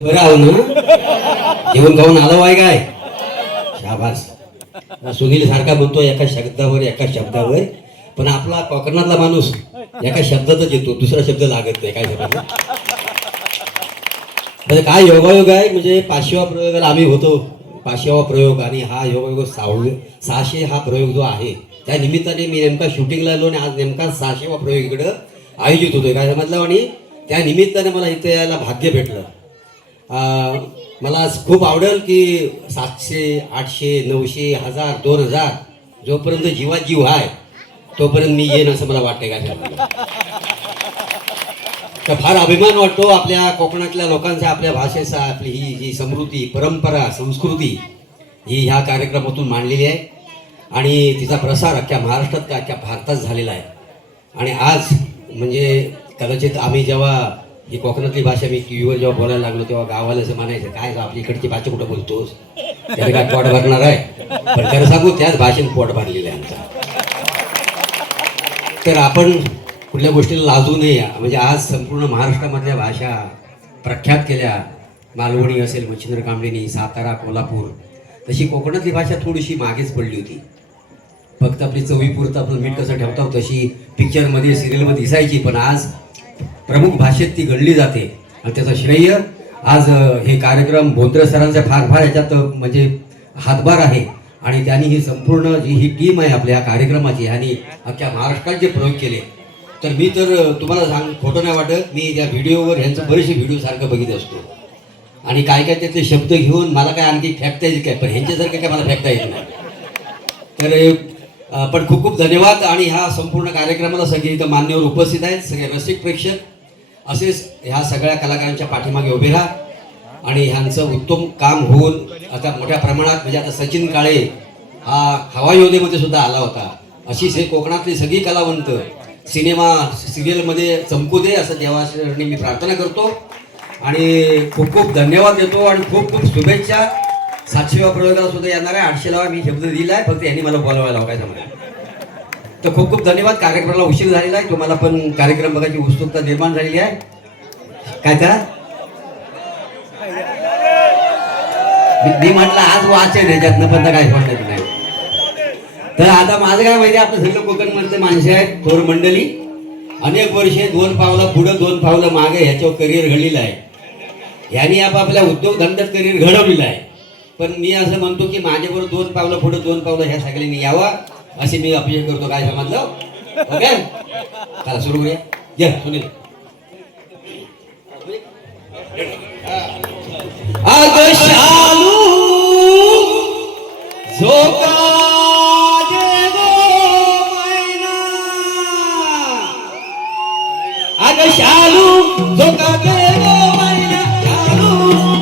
बरं आहो ना, जेवण खाऊन आलं वाय काय? शाबास. सुनील सारखा म्हणतो एका शब्दावर, पण आपला कोकणातला माणूस एका शब्दातच येतो, दुसरा शब्द लागत नाही. काय समजलं? म्हणजे काय योगायोग आहे. म्हणजे 500वा प्रयोगाला आम्ही होतो, 500वा प्रयोग, आणि हा योगायोग 600 हा प्रयोग जो आहे त्या निमित्ताने मी नेमका शूटिंगला आलो आणि आज नेमका 600वा प्रयोग इकडं आयोजित होतोय. काय समजलं? आणि त्या निमित्ताने मला इथे यायला भाग्य भेटलं. मला खूप आवडेल की 700, 800, 900, 1000, 2000 जोपर्यंत जीवात जीव आहे तोपर्यंत मी येईन असं मला वाटतंय. काय तर फार अभिमान वाटतो आपल्या कोकणातल्या लोकांचा, आपल्या भाषेचा, आपली ही जी समृद्धी, परंपरा, संस्कृती ही ह्या कार्यक्रमातून मांडलेली आहे आणि तिचा प्रसार अख्ख्या महाराष्ट्रात का अख्ख्या भारतात झालेला आहे. आणि आज म्हणजे कदाचित आम्ही जेव्हा ही कोकणातली भाषा मी टी व्हीवर जेव्हा बोलायला लागलो तेव्हा गावाला असं म्हणायचं, काय आपली इकडची भाषा कुठं बोलतोस, त्याला काय पोट भरणार आहे? पण खरं सांगू, त्याच भाषेने पोट भरलेलं आहे आमचं. तर आपण कुठल्या गोष्टीला लाजू नये. म्हणजे आज संपूर्ण महाराष्ट्रामधल्या भाषा प्रख्यात केल्या. मालवणी असेल, मच्छिंद्र कांबळेनी, सातारा, कोल्हापूर, तशी कोकणातली भाषा थोडीशी मागेच पडली होती. फक्त आपली चवीपुरतं आपण मीठ कसं ठेवतो तशी पिक्चरमध्ये, सिरियलमध्ये दिसायची, पण आज प्रमुख भाषेत ती गणली जाते. आणि त्याचं श्रेय आज हे कार्यक्रम बोंद्रे सरांचा फार याच्यात म्हणजे हातभार आहे. आणि त्यांनी ही संपूर्ण जी ही टीम आहे आपल्या कार्यक्रमाची आणि अख्ख्या महाराष्ट्रात जे प्रयोग केले, तर मी तर तुम्हाला खोटं नाही वाटत, मी त्या व्हिडिओवर ह्यांचं बरेचसे व्हिडिओ सारखं बघित असतो आणि काय त्यातले शब्द घेऊन मला काय आणखी फेकता येईल काय, पण ह्यांच्यासारखं काय मला फेकता येत नाही. तर पण खूप खूप धन्यवाद. आणि ह्या संपूर्ण कार्यक्रमाला सगळे इथं मान्यवर उपस्थित आहेत, सगळे रसिक प्रेक्षक असेच ह्या सगळ्या कलाकारांच्या पाठीमागे उभे राहा. आणि ह्यांचं उत्तम काम होऊन आता मोठ्या प्रमाणात, म्हणजे आता सचिन काळे हा हवा योद्धेमध्ये सुद्धा आला होता, अशीच हे कोकणातली सगळी कलावंत सिनेमा सिरियलमध्ये चमकू दे असं देवाचरणी मी प्रार्थना करतो. आणि खूप खूप धन्यवाद देतो आणि खूप खूप शुभेच्छा. 700व्या प्रयोगाला सुद्धा येणार आहे, 800ला मी शब्द दिला आहे, फक्त यांनी मला बोलवायला काय जमलं. तर खूप खूप धन्यवाद. कार्यक्रमाला उशीर झालेला आहे, तुम्हाला पण कार्यक्रम बघायची उत्सुकता निर्माण झालेली आहे. काय का मी म्हटलं आज वाचन ह्याच्यातनं, पण काय म्हणत नाही. तर आता माझं काय माहिती, आपलं सगळं कोकण मधले माणसं आहेत, थोर मंडळी, अनेक वर्षे 2 पावलं पुढं 2 पावलं मागे ह्याच्यावर करिअर घडलेलं आहे. ह्यांनी आपापल्या उद्योगधंद्यात करिअर घडवलेलं आहे. पण मी असं म्हणतो की माझ्याबरोबर 2 पावलं पुढं 2 पावलं ह्या सगळ्यांनी यावा असे मी अपेक्षा करतो. काय समजलं? ओके, चला सुरू करूया. या सुनील. अगं शालू झोका दे गो मैना, अगं शालू झोका दे गो मैना, शालू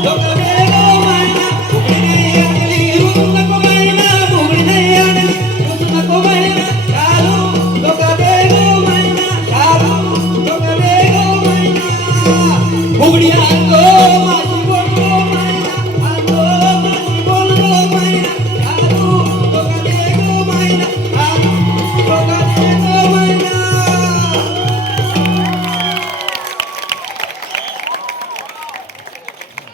झोका दे गो मैना, फुगडी नाही आणली रुसू नको मैना, फुगडी नाही आणली रुसू नको मैना, शालू झोका दे गो मैना, शालू झोका दे गो मैना, फुगडी आणतो माझी बोलतो मैना, आणतो माझी बोलतो मैना, शालू झोका दे गो मैना, शालू झोका दे गो मैना.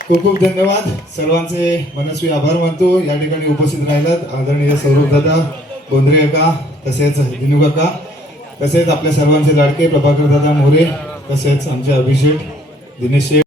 खूप खूप धन्यवाद. सर्वांचे मनस्वी आभार मानतो. या ठिकाणी उपस्थित राहिलात आदरणीय सौरभ दादा, बोंद्रे काका, तसेच दिनू काका, तसेच आपल्या सर्वांचे लाडके प्रभाकर दादा मोरे, तसेच आमचे अभिषेक, दिनेश शेठ.